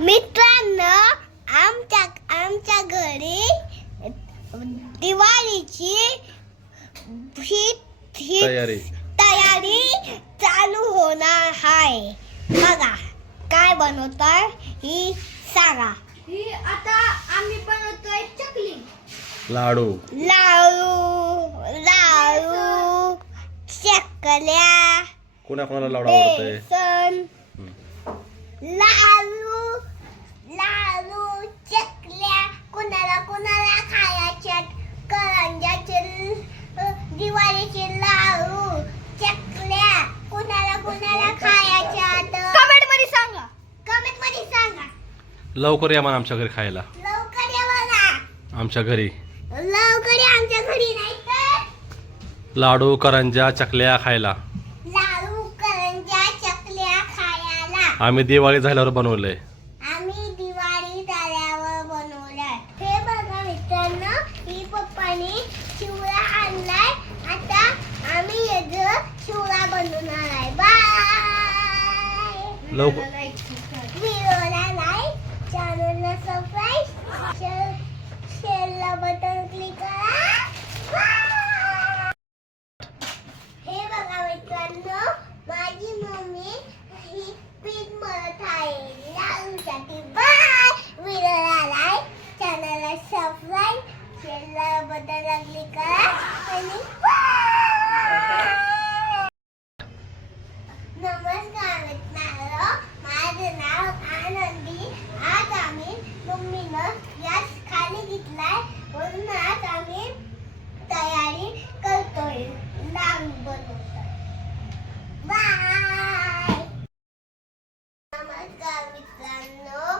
मित्रांनो आमच्या आमच्या घरी दिवाळीची ही ही तयारी. तयारी चालू होणार आहे. बघा काय बनवताय ही सांगा. ही आता आम्ही बनवतोय चकली. लाडू. लाडू लाडू चकल्या कोणा कोणाला लाडू आवडतंय बेसन लाडू लाडू चकल्या कुणाला कुणाला खायच्या करंजाचे ल- दिवाळीचे लाडू चकल्या कुणाला कुणाला खायच्या कमेंटमध्ये सांगा कमेंटमध्ये सांगा लवकर या म्हणा आमच्या घरी खायला. लवकर या बघा आमच्या घरी. लवकर या आमच्या घरी नाही तर लाडू करंजा चकल्या खायला. लाडू करंजा चकल्या खायला. आम्ही दिवाळी झाल्यावर बनवलंय. आम्ही दिवाळी झाल्यावर बनवलाय. हे बघा मित्रांनो ही पप्पाने शिवळा आणलाय. आता आम्ही याच शिवळा बनवणार आहे. बाय लवकर शेअरला बटन क्लिक करा. हे बघा मित्रांनो माझी मम्मी ही पीठ मळत आहे. लावूसाठी बाय व्हिडिओला लाईक चॅनलला सबस्क्राईब शेअरला बटन क्लिक करा. आणि मित्रांनो